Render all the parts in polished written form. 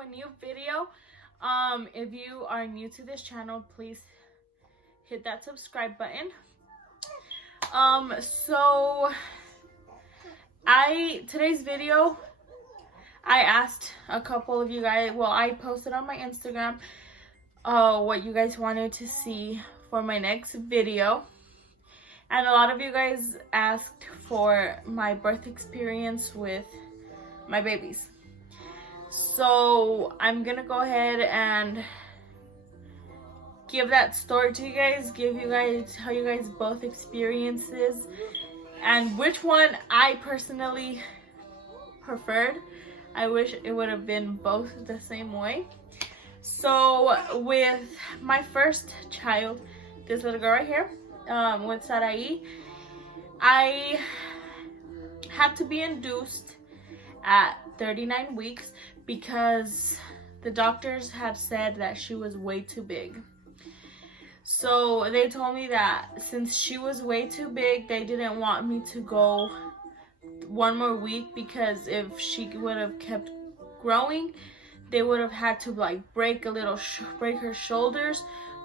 a new video. If you are new to this channel, please hit that subscribe button. Today's video, I asked a couple of you guys, well, I posted on my Instagram what you guys wanted to see for my next video. And a lot of you guys asked for my birth experience with my babies. So I'm gonna go ahead and give that story to you guys, tell you guys both experiences and which one I personally preferred. I wish it would have been both the same way. So with my first child, this little girl right here, with Sarai, I had to be induced at 39 weeks because the doctors had said that she was way too big. So they told me that since she was way too big, they didn't want me to go one more week, because if she would have kept growing, they would have had to like break her shoulders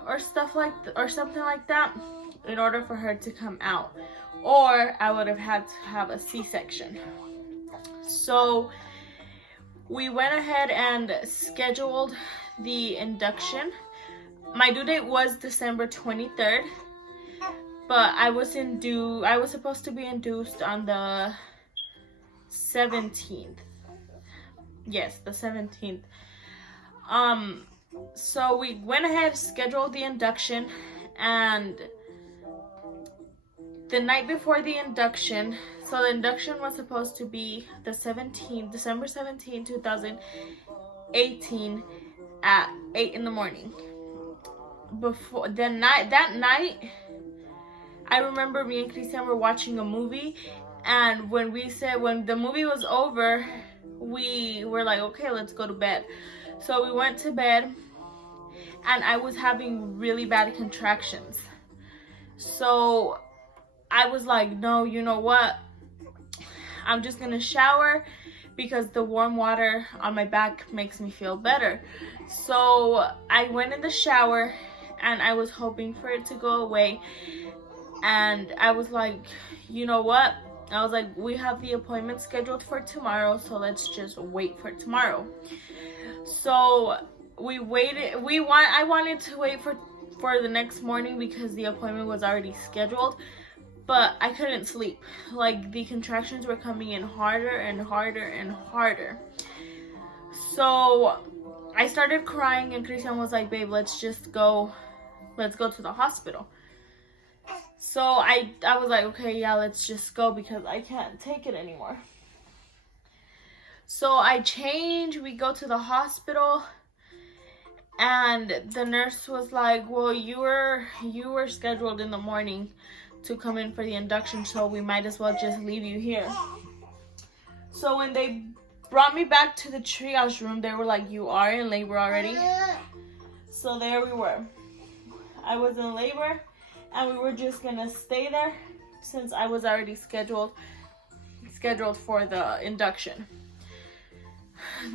or something like that in order for her to come out, or I would have had to have a C-section. So we went ahead and scheduled the induction. My due date was December 23rd, but I was supposed to be induced on the 17th. Yes, the 17th. So we went ahead, scheduled the induction, and the night before the induction, so the induction was supposed to be the 17th, December 17, 2018 at 8 in the morning. That night, I remember me and Christian were watching a movie, and when the movie was over, we were like, okay, let's go to bed. So we went to bed, and I was having really bad contractions. So I was like, no, you know what? I'm just gonna shower because the warm water on my back makes me feel better. So I went in the shower and I was hoping for it to go away. And I was like, you know what? I was like, we have the appointment scheduled for tomorrow, so let's just wait for tomorrow. So we waited. I wanted to wait for the next morning because the appointment was already scheduled, but I couldn't sleep. Like, the contractions were coming in harder and harder and harder. So I started crying, and Christian was like, babe, let's go to the hospital. So I was like, okay, yeah, let's just go because I can't take it anymore. So we go to the hospital, and the nurse was like, well, you were scheduled in the morning to come in for the induction, so we might as well just leave you here. So when they brought me back to the triage room, they were like, you are in labor already. So there we were. I was in labor, and we were just gonna stay there since I was already scheduled for the induction.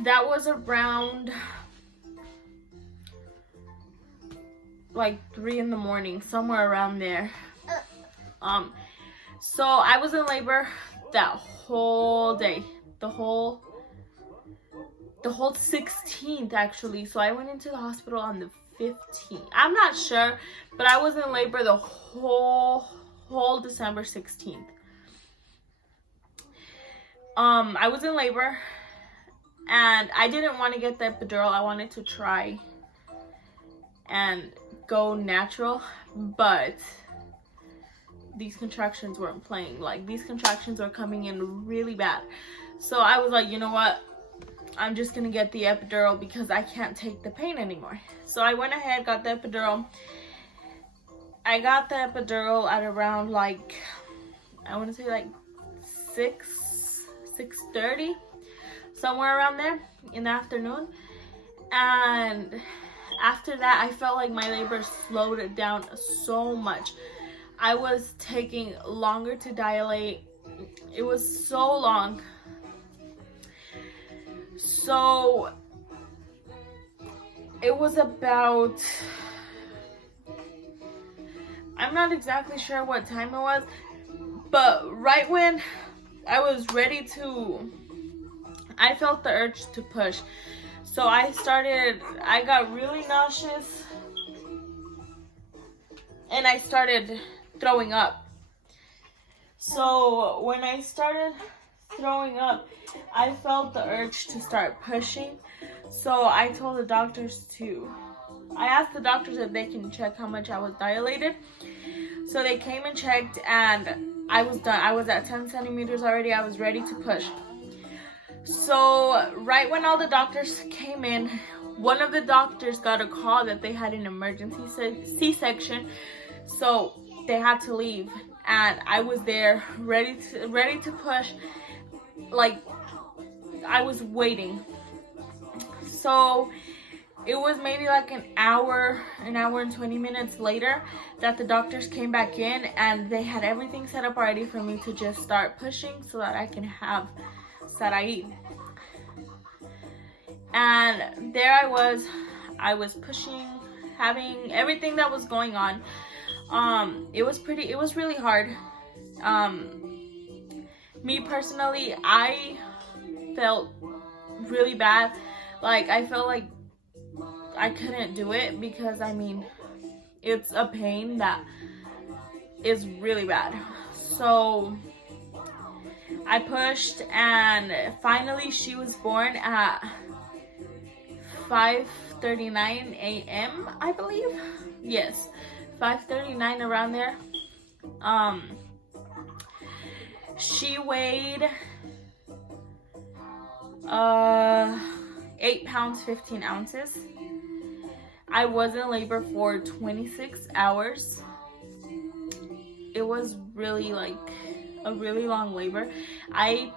That was around like 3 in the morning, somewhere around there. So I was in labor that whole day, the whole 16th actually. So I went into the hospital on the 15th. I'm not sure, but I was in labor the whole December 16th. I was in labor, and I didn't want to get the epidural. I wanted to try and go natural, but these contractions weren't playing. Like, these contractions were coming in really bad. So I was like, you know what? I'm just gonna get the epidural because I can't take the pain anymore. So I went ahead, got the epidural. I got the epidural at around like, I want to say like 6:30, somewhere around there in the afternoon. And after that, I felt like my labor slowed it down so much. I was taking longer to dilate. It was so long. So it was about, I'm not exactly sure what time it was, but right when I was ready to, I felt the urge to push. So I got really nauseous and I started throwing up. So when I started throwing up, I felt the urge to start pushing. So I told the doctors I asked the doctors if they can check how much I was dilated. So they came and checked and I was done. I was at 10 centimeters already. I was ready to push. So right when all the doctors came in, one of the doctors got a call that they had an emergency C-section. So they had to leave. And I was there ready to push. Like, I was waiting. So it was maybe like an hour and 20 minutes later that the doctors came back in, and they had everything set up already for me to just start pushing so that I can have Sarai. And there I was pushing, having everything that was going on. It was really hard. Me personally, I felt really bad. Like, I felt like I couldn't do it because, I mean, it's a pain that is really bad. So I pushed, and finally she was born at 5:39 a.m. I believe. Yes, 5:39, around there. She weighed 8 pounds 15 ounces. I was in labor for 26 hours. It was really like a really long labor. I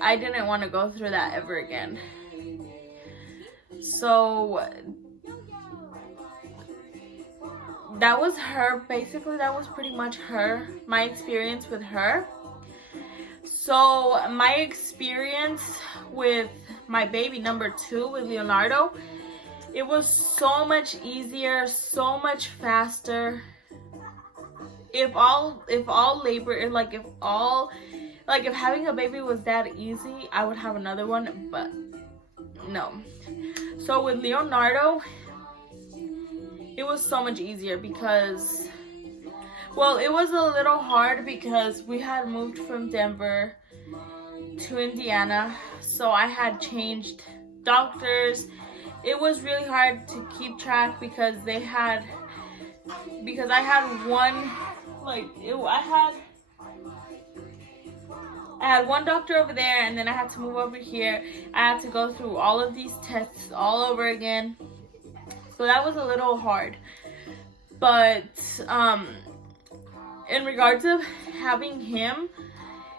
didn't want to go through that ever again. So that was her, basically. That was pretty much my experience with her. So my experience with my baby number 2, with Leonardo, it was so much easier, so much faster. If having a baby was that easy, I would have another one, but no. So with Leonardo, it was so much easier because, well, it was a little hard because we had moved from Denver to Indiana, so I had changed doctors. It was really hard to keep track because I had one, I had one doctor over there, and then I had to move over here. I had to go through all of these tests all over again. So that was a little hard. But in regards of having him,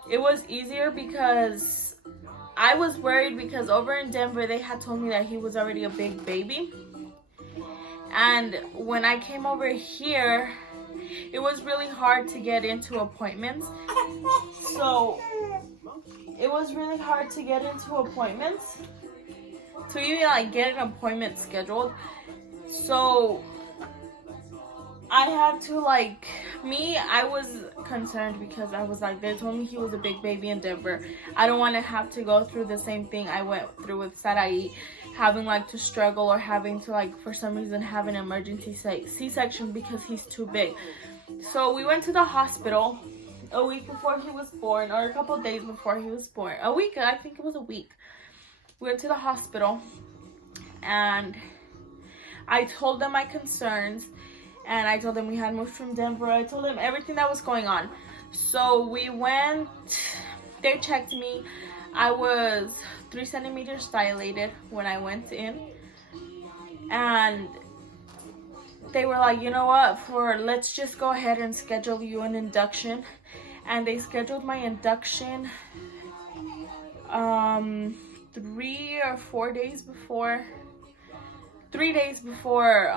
it was easier because I was worried because over in Denver, they had told me that he was already a big baby. And when I came over here, it was really hard to get into appointments. So it was really hard to get into appointments, to even like get an appointment scheduled. So I had to I was concerned because I was like, they told me he was a big baby in Denver. I don't want to have to go through the same thing I went through with Sarai, having to struggle or having to for some reason have an emergency C-section because he's too big. So we went to the hospital a week before he was born, or a couple of days before he was born. A week, I think it was a week. We went to the hospital and I told them my concerns, and I told them we had moved from Denver. I told them everything that was going on. So we went, they checked me. I was 3 centimeters dilated when I went in. And they were like, you know what, let's just go ahead and schedule you an induction. And they scheduled my induction 3 or 4 days before. 3 days before,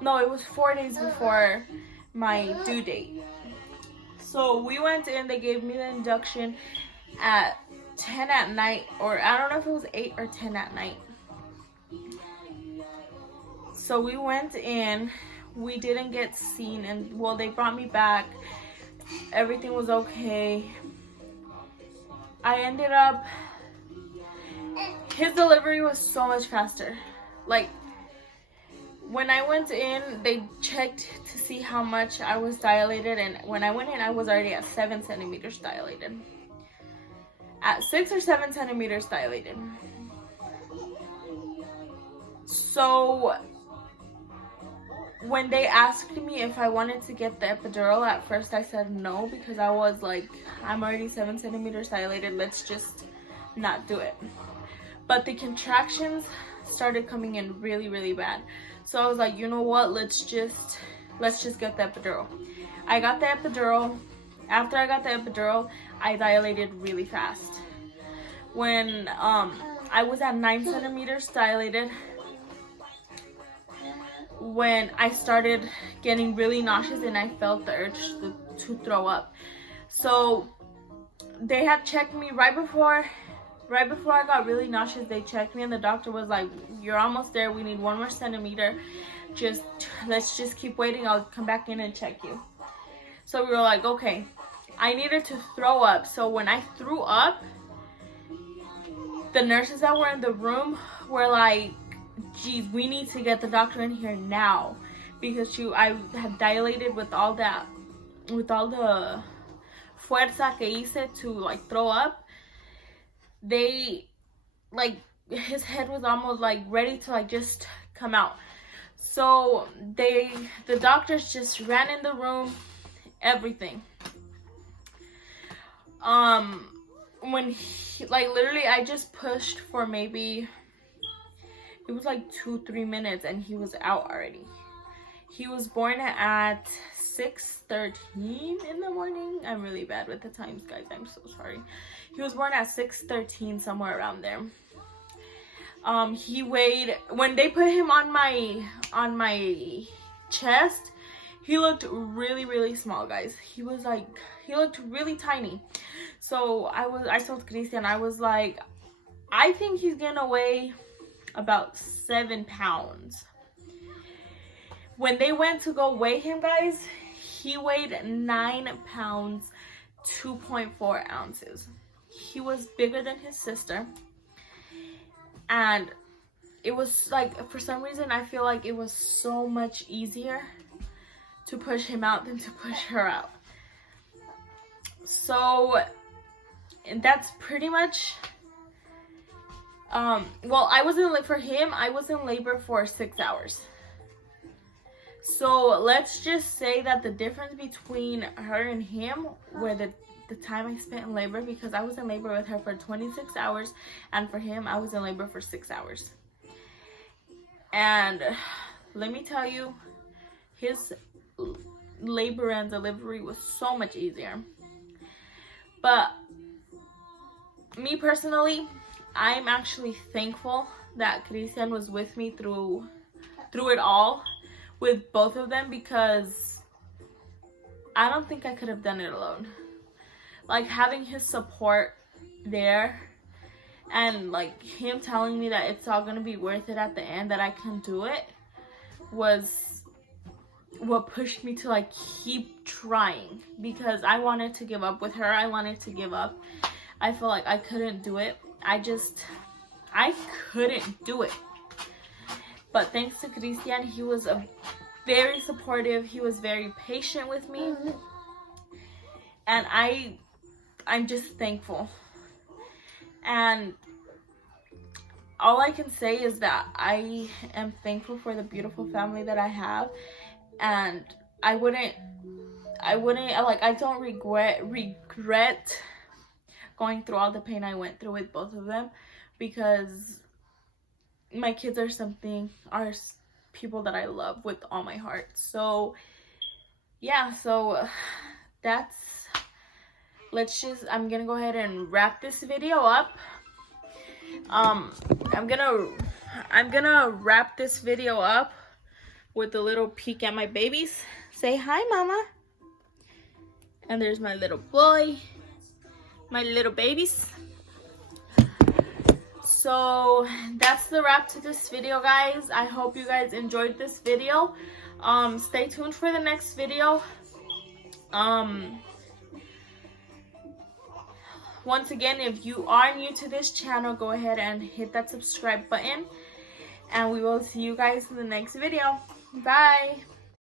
no, it was 4 days before my due date. So we went in, they gave me the induction at 10 at night, or I don't know if it was 8 or 10 at night. So we went in, we didn't get seen, and well, they brought me back. Everything was okay. I ended up, his delivery was so much faster. Like, when I went in, they checked to see how much I was dilated, and when I went in, I was already at 7 centimeters dilated. At 6 or 7 centimeters dilated. So when they asked me if I wanted to get the epidural, at first I said no, because I was like, I'm already 7 centimeters dilated, let's just not do it. But the contractions started coming in really, really bad. So I was like, you know what, let's just get the epidural. I got the epidural. After I got the epidural, I dilated really fast. When I was at 9 centimeters dilated, when I started getting really nauseous and I felt the urge to throw up. So they had checked me right before I got really nauseous. They checked me and the doctor was like, you're almost there, we need 1 more centimeter, let's just keep waiting, I'll come back in and check you. So we were like, okay. I needed to throw up, so when I threw up, the nurses that were in the room were like, geez, we need to get the doctor in here now, because I had dilated with all the fuerza que hice to like throw up. They, like, his head was almost like ready to like just come out. So the doctors just ran in the room, everything. When he, like, literally I just pushed for maybe, it was like 2-3 minutes and he was out already. He was born at 6:13 in the morning. I'm really bad with the times, guys, I'm so sorry. He was born at 6:13, somewhere around there. He weighed, when they put him on my chest, he looked really, really small, guys. He looked really tiny. So I told Christian, I was like, I think he's gonna weigh about 7 pounds. When they went to go weigh him, guys, he weighed 9 pounds, 2.4 ounces. He was bigger than his sister. And it was like, for some reason, I feel like it was so much easier to push him out than to push her out. So, and that's pretty much, well, I was in labor for 6 hours. So let's just say that the difference between her and him were the time I spent in labor, because I was in labor with her for 26 hours, and for him, I was in labor for 6 hours. And let me tell you, his labor and delivery was so much easier. But me personally, I'm actually thankful that Christian was with me through it all with both of them, because I don't think I could have done it alone. Like, having his support there and like him telling me that it's all gonna be worth it at the end, that I can do it, was what pushed me to like keep trying, because I wanted to give up with her. I wanted to give up. I felt like I couldn't do it. I couldn't do it. But thanks to Christian, he was very supportive. He was very patient with me. And I'm just thankful. And all I can say is that I am thankful for the beautiful family that I have. And I don't regret going through all the pain I went through with both of them, because my kids are people that I love with all my heart. So yeah, so I'm gonna go ahead and wrap this video up. I'm gonna wrap this video up with a little peek at my babies. Say hi, mama. And there's my little boy, my little babies. So that's the wrap to this video, guys. I hope you guys enjoyed this video. Stay tuned for the next video. Once again, if you are new to this channel, go ahead and hit that subscribe button, and we will see you guys in the next video. Bye.